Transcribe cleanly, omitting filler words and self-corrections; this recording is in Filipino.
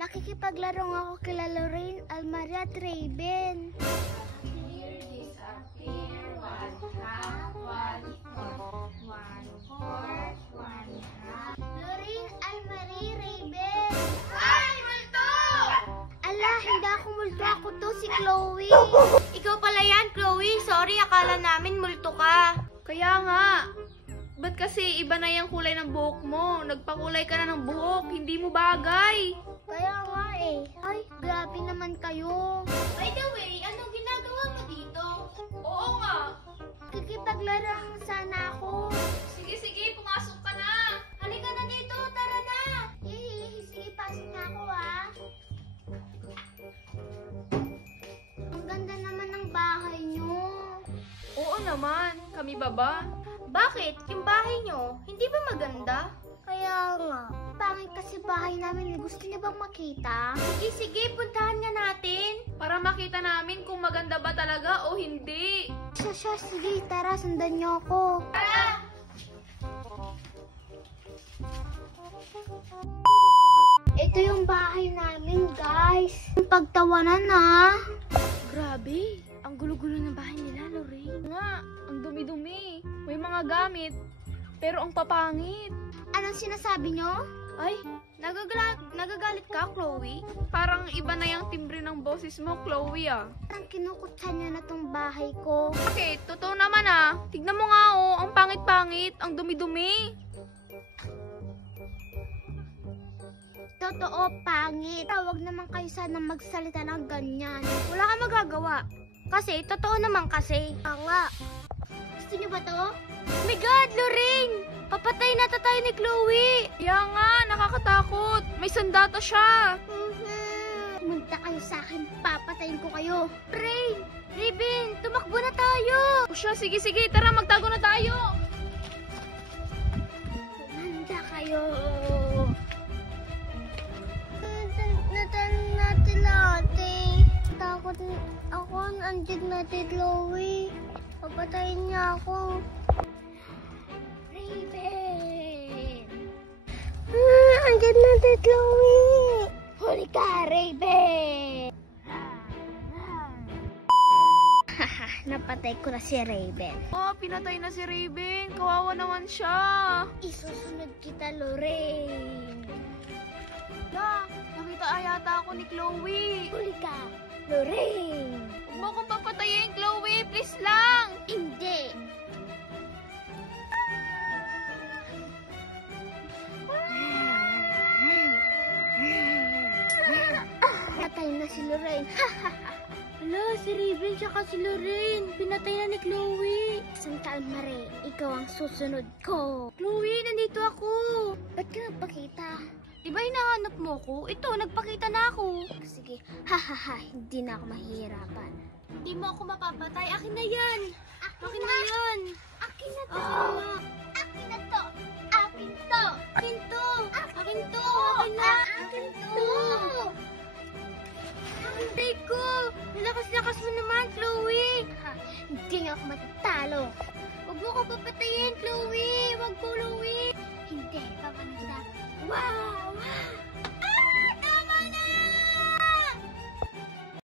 Makikipaglaro ako kila Lorraine, Almaria at Raven. Appear, disappear, 1/2, 1/4, 1/4, 1/2. Lorraine, Almaria, Raven. Ay, multo! Ala, hindi ako multo. Ako to, si Chloe. Ikaw pala yan, Chloe. Sorry, akala namin multo ka. Kaya nga. Ba't kasi iba na yung kulay ng buhok mo? Nagpakulay ka na ng buhok. Hindi mo bagay. Kaya nga eh. Ay, grabe naman kayo. By the way, anong ginagawa mo dito? Oo nga. Makikipaglaro sana ako. Sige, pumasok ka na. Halika na dito, tara na. Sige, pasok na ako ah. Ang ganda naman ng bahay nyo. Oo naman. Kami ba? Bakit? Yung bahay nyo, hindi ba maganda? Kaya nga, pangit kasi bahay namin. Gusto niyo bang makita? Sige, puntahan nga natin. Para makita namin kung maganda ba talaga o hindi. Siya, sige, tara, sundan niyo ako. Tara! Ito yung bahay namin, guys. Yung pagtawanan na. Grabe. Ang gulo-gulo ng bahay nila, Lorraine. Nga, ang dumi-dumi. May mga gamit, pero ang papangit. Anong sinasabi nyo? Ay, nagagalit ka, Chloe? Parang iba na yung timbre ng boses mo, Chloe ah. Parang kinukutsan niyo na tong bahay ko. Bakit? Totoo naman ah. Tignan mo nga oh, ang pangit-pangit, ang dumi-dumi. Totoo, pangit. Huwag naman kayo sana magsalita ng ganyan. Wala kang magagawa. Kasi, totoo naman kasi. Nga. Gusto niyo ba to? Oh my God, Lorraine! Papatay na tayo ni Chloe! Kaya nga, nakakatakot. May sandata siya. Pumunta kayo sa akin, papatayin ko kayo. Raven, tumakbo na tayo! O siya, sige, tara, magtago na tayo. Pumunta kayo. Natanong natin natin. Takot ako, andiyan natin, Chloe. Papatayin niya ako. Raven! Andiyan natin, Chloe. Huli ka, Raven! Napatay ko na si Raven. Oh, pinatay na si Raven. Kawawa naman siya. Isusunod kita, Lorraine. Nakita ayata ako ni Chloe. Huli ka, Lorraine. Huwag mo akong papatayin, Chloe. Please lang. Hindi. Patay na si Lorraine. Hala, si Raven tsaka si Lorraine. Pinatay na ni Chloe. Santal Mare, ikaw ang susunod ko. Chloe, nandito ako. Ba't ka nagpakita? Diba hinahanap mo ko? Ito, nagpakita na ako. Sige, hindi na ako mahihirapan. Hindi mo ako mapapatay. Akin na yan. Akin na yan. Akin na to. Oo. Akin na to. Akin to. Akin to. Akin to. Akin na. Akin to. Aray ko. Nilakas-lakas mo naman, Chloe. Hindi nga ako matatalo. Huwag mo ko papatayin, Chloe. Huwag ko, Chloe. Hindi, papananda. Wow!